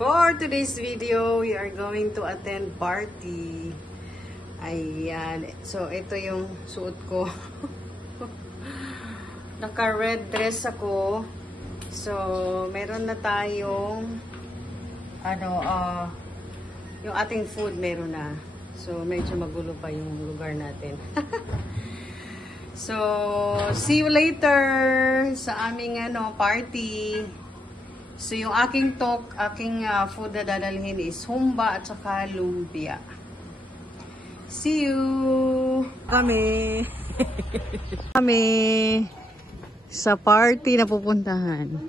For today's video, we are going to attend party. Ayan. So, ito yung suot ko. Naka-red dress ako. So, meron na tayong yung ating food meron na. So, medyo magulo pa yung lugar natin. So, see you later sa aming party. So, yung aking food na dadalhin is humba at saka lumpia. See you! Kami sa party na pupuntahan.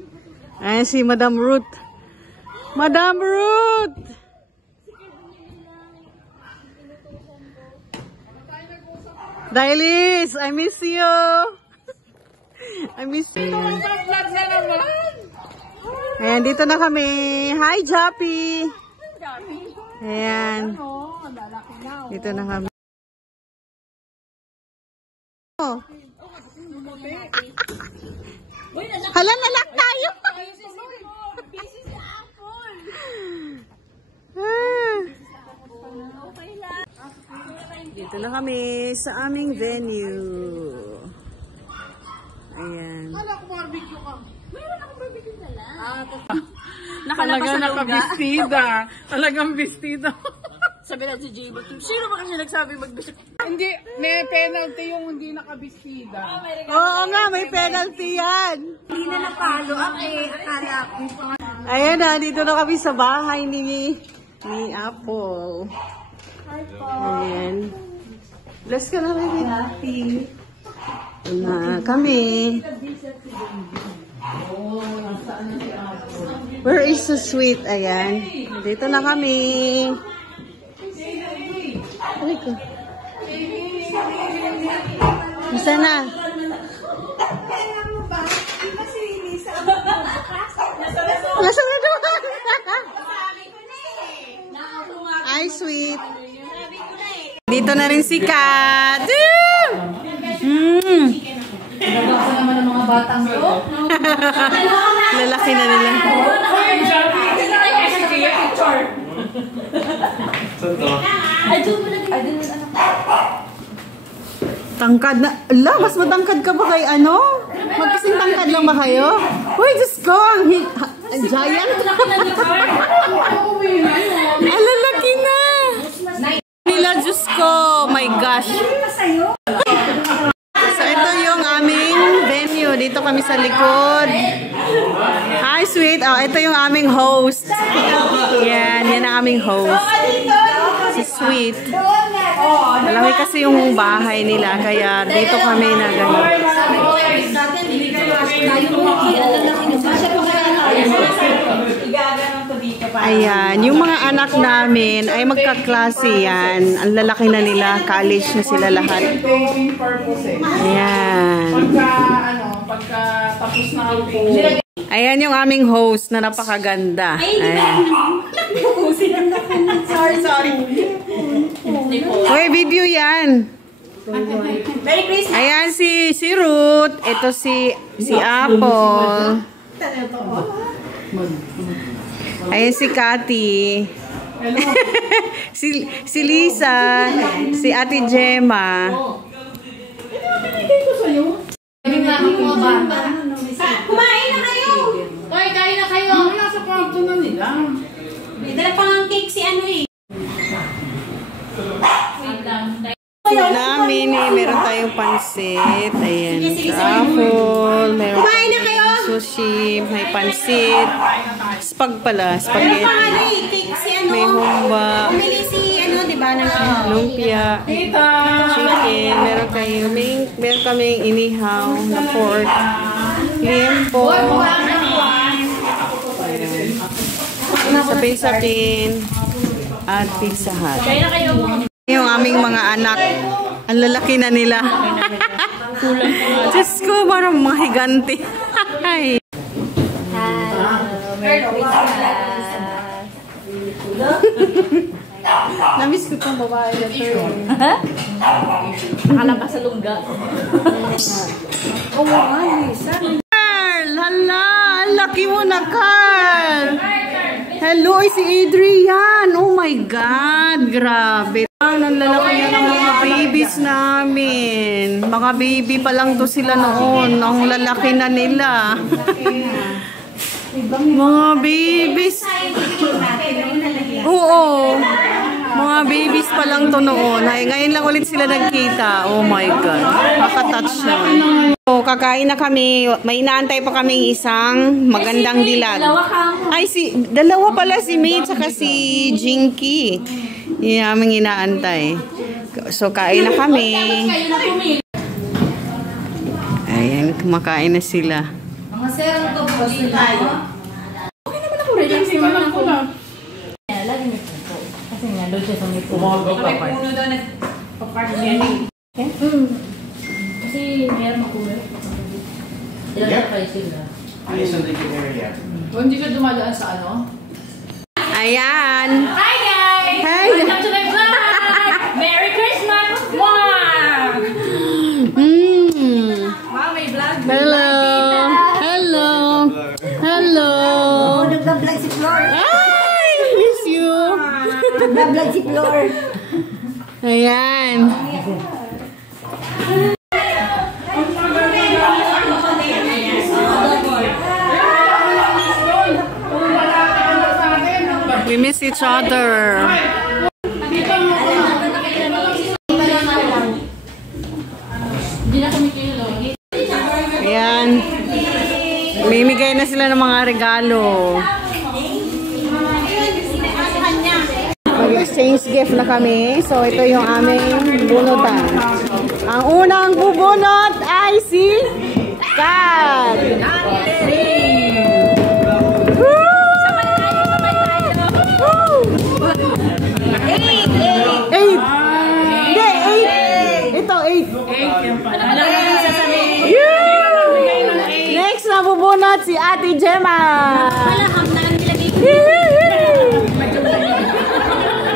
Ayan si Madam Ruth. Madam Ruth! Dailis, I miss you! I miss you. Ayan, dito na kami. Hi, Jappy! Ayan. Dito na kami. Hala, nalak tayo! Dito na kami sa aming venue. Ayan. Kala ko barbecue ka. Mayroon akong barbecue na lang. Talagang nakabistida. Talagang bistida. Sabi na si Jay, sino ba kasi nagsabi magbisip? Hindi, may penalty yung hindi nakabistida. Oo nga, may penalty yan. Hindi na napalo. Akala ko. Ayan na, dito na kami sa bahay ni Apple. Ayan. Bless ka na rin. Happy. Na kami. Where is the sweet? Ayan. Dito na kami. Ay ko. Isa na. Nasa na doon. Ay, sweet. Dito na rin si Kat. Nagagawa naman ng mga batang to. Lalaki na nila. Tangkad na. Ala, mas matangkad ka ba kay ano? Magkasing tangkad lang ba kayo? Uy, Diyos ko. Ang giant. Alalaki na. Nila, Diyos ko. My gosh. So, ito yung aming venue. Dito kami sa likod. Hi, sweet. Oh, ito yung aming host. Yan ang aming host. Si Sweet. Malaki kasi yung bahay nila. Kaya dito kami na gano'n. Ayan. Yung mga anak namin ay magkaklase yan. Ang lalaki na nila. College na sila lahat. Ayan. Pagka tapos na ako. Ayan yung aming host na napakaganda. Ayan. Sorry. Uy, video yan. Merry Christmas. Ayan si Ruth. Ito si Apple. Ayan si Cathy. si Lisa. Si Ate Gemma. Kumain na kayo! Hoy, kain na kayo! Nasa kwarto na nila. May dala pang ang cake si ano eh. Namin meron tayong pansit. Ayan, truffle. Meron Kumain na kayo! sushi. May pansit. Spag pala. Spaghetti. Cake si ano? May humba. Pumili si ano, di ba? Lumpia. Chicken. Meron kaming inihaw na pork. Limpo. Sapin-sapin. At Pizza Hut. Kain na kayo! Yung aming mga anak. Ang lalaki na nila. Diyos ko, parang mga higanti. Hi. Merry Christmas! Namiss ko itong babae na ito. Nakalampas sa lungga. Oo nga, Lisa. Carl! Hala! Ang laki mo na, Carl! Hello! Oy, si Adrian! Oh my God! Grabe! Ang lalaki na ng mga babies namin. Mga baby pa lang to sila noon. Ang lalaki na nila. Mga babies. Oo. Mga babies pa lang to noon. Ay, ngayon lang ulit sila nagkita. Oh my God. Nakatouch naman. So, kakain na kami. May inaantay pa kami isang magandang dilag. Ay, dalawa pala si May at si Jinky. Yung aming inaantay. So, kain na kami. Ayan, kumakain na sila. Mga serang to, bali tayo. Okay naman ako, relax naman ako. Lagi may puno. Kasi nga, doon siya sa may puno. May puno daw nagpa-park siya. Kasi mayroon makuha. Ilan pa sila? Hindi siya dumadaan sa ano? Ayan. Hi guys! Hi! Welcome to my vlog! Merry Christmas! Wow! Wow, may vlog. Hello! Hello! Hello! Nagbablog si Flor. Ay! Miss you! Nagbablog si Flor. Ayan. We miss each other. Ayan. Mimigay na sila ng mga regalo. Mag-exchange gift na kami. So, ito yung aming bunutan. Ang unang bubunot ay si Kat. Eight. Hindi, 8. Ito, 8. Next na bubunot si Ate Gemma. Malaham na lang nilagay ko.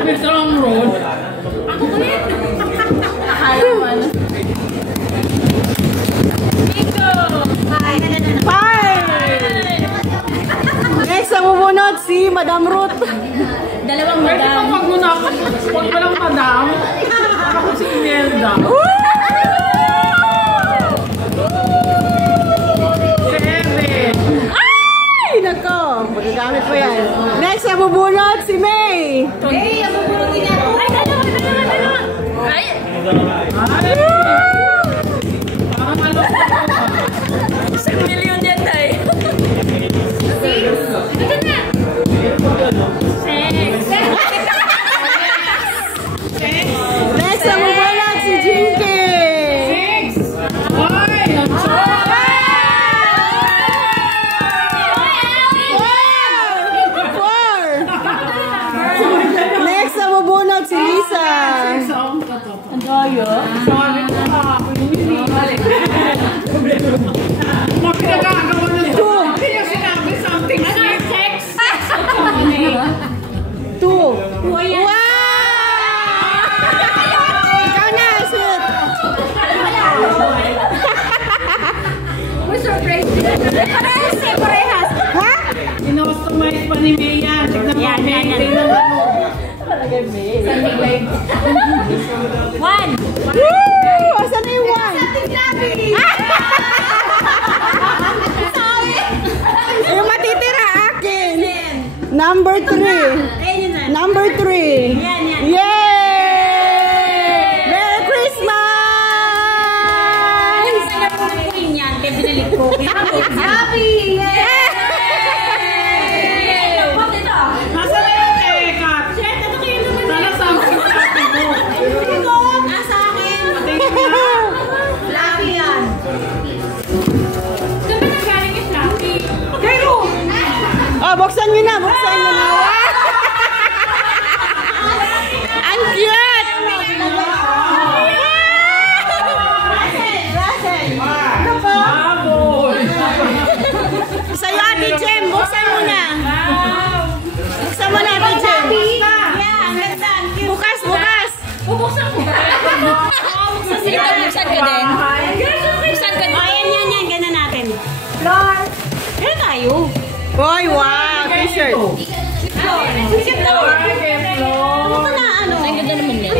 May strong road. Ako ko yan. Akala mo ano. Bingo! 5. Next na bubunot si Madam Ruth. Dalawang Pwede pa madam. pag muna ako. Huwag pa lang madam. Ako si Imelda. 7. Ay, nako. Magagamit po yan. Next na bubunot si May. Hey, ang bubunutin niya. Ay, dalawa. Ay! Parang ano? 1 million yan tayo. 6. Ito na. 6. Next na bubunot si Jinky. 6. Ay! Four. Next na bubunot si Lisa. Ang doyo. Sabi ko ako yung Huwag pinagagawa na ito. Hindi niya sinabi something sweet. 2. Wow! Ikaw na, sweet. May surprise. Parehas. Ha? Inostomize pa ni May yan. Tignan mo. Yan. One. Woo! Asan na yung 1? Yung matitira akin. Number 3. Number 3. Yay! Merry Christmas! Happy! Nasa na yung tekat? Sana something sa akin mo. Nasa akin. Laki yan. Saan ba nagaling yung Fluffy? Oh, buksan nyo na. Buksan nyo na. Ang cute! Baboy! Sa'yo, Ate Jem. Buksan mo na. Buksan mo na, Ate Jem. Bukas. Bubuksan ko. Buksan sila. Buksan ka din. Buksan ka din. Yan. Gana natin. Flor. Kaya tayo. Boy, wow. T-shirt. Ang ganda naman yan.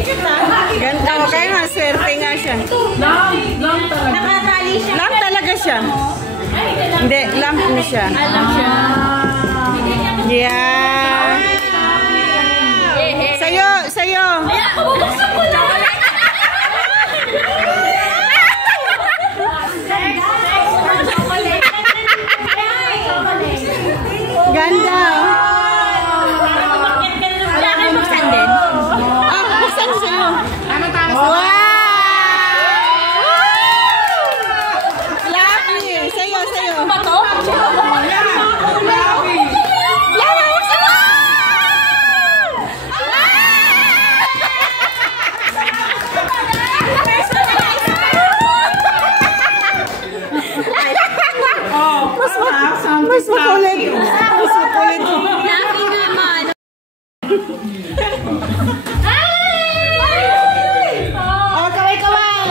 Ganda ko kayo nga, swerte nga siya. Nakatali siya. Lamp talaga siya. Hindi, lamp na siya. Alam siya. Yeah. Sa'yo, sa'yo. Bubuksan ko na. Ganda. Wala kayo buksan din. Ah, buksan sa'yo. Wow! Lovely. Sa'yo, sa'yo. Ba to? Mas makulit. Mas makulit. Laughing naman. Oh, kaway-kaway.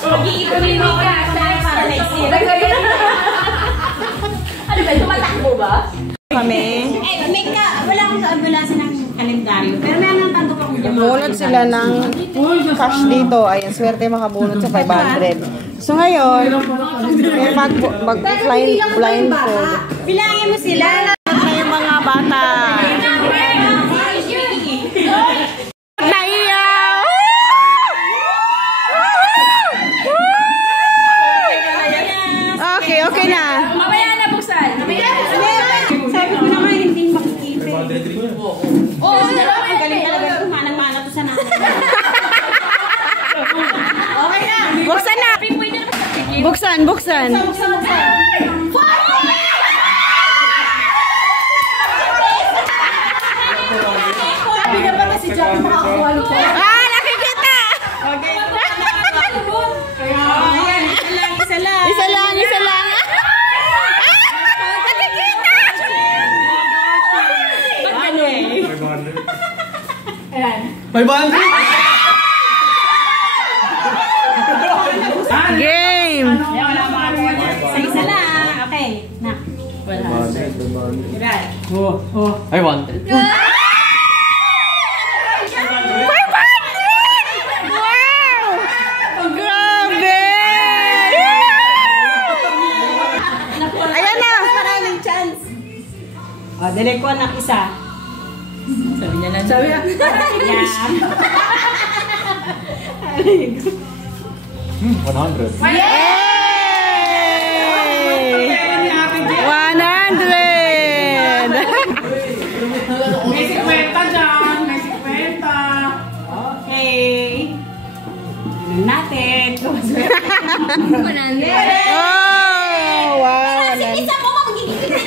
Mag-iipin ka. Para next year. Ano ba? Tumatakbo ba? Kami. May wala akong kaambulasan ng kalendaryo. Pero may anong tanto akong Bunot sila ng cash dito. Ayan, swerte makabunot sa 500. So ngayon, mag-blindfold. Bilangin mo sila. Na yung mga bata. Naiyaw! Okay, okay na. Mamaya na buksan. Sabi ko naman hindi makikita. Oo, ang galing talaga. Manang-mana to sa namin. Okay na. Buksan na! Pwede na ba sa tikim? Buksan, buksan. Buksan. Sabi na ba na si Jack makakuha nito? Ah, nakikita! Ayan, isa lang. Isa lang, isa lang. Ah, nakikita! Ano eh? Ayan. May boundary! Game! Isa lang. Okay. Na. I wanted. Wow! Grabe! Ayan na! Maraming chance. O, direct ko anak isa. Sabi niya lang. Sabi niya. Yeah. 100. Yay! 100! May 50 dyan! May 50! Okay. Tignan natin. Oh! Wow! Isa mo magiging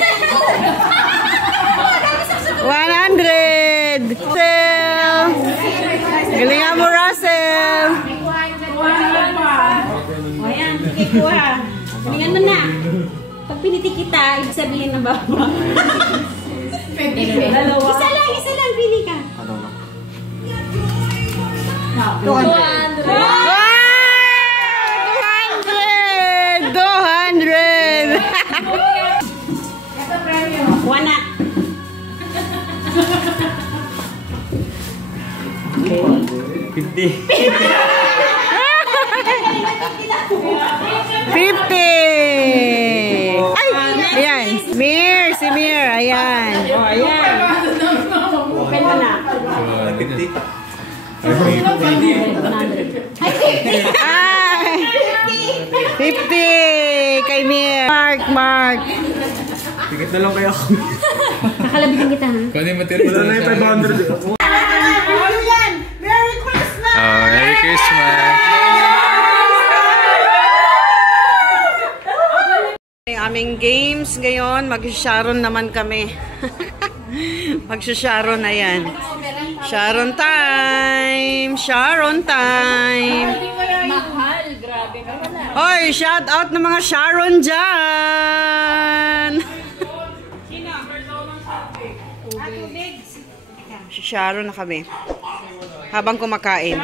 100! Russell! Galingan mo, Russell! O yan, kikuha. Tingnan mo na. Pag piniti kita, ibig sabihin na ba? Dalawa. Isa lang, pili ka. 200. Wow! 200! 200! Wana. 50. 50! Ay! Ayan. Mir! Si Mir! Ayan. O, ayan. Open mo na. 50. 100. Ay! 50! Kay Mir. Mark! Tigit na lang kaya ako. Kakalabitin kita, ha? Kung ano yung material na yung 500. Merry Christmas! Oh, Merry Christmas! Yung aming games ngayon, mag-sharon naman kami. Mag-sharon na yan. Sharon time! Sharon time! Mahal, grabe ka wala. Hoy, shout out ng mga Sharon dyan! Sharon na kami. Habang kumakain.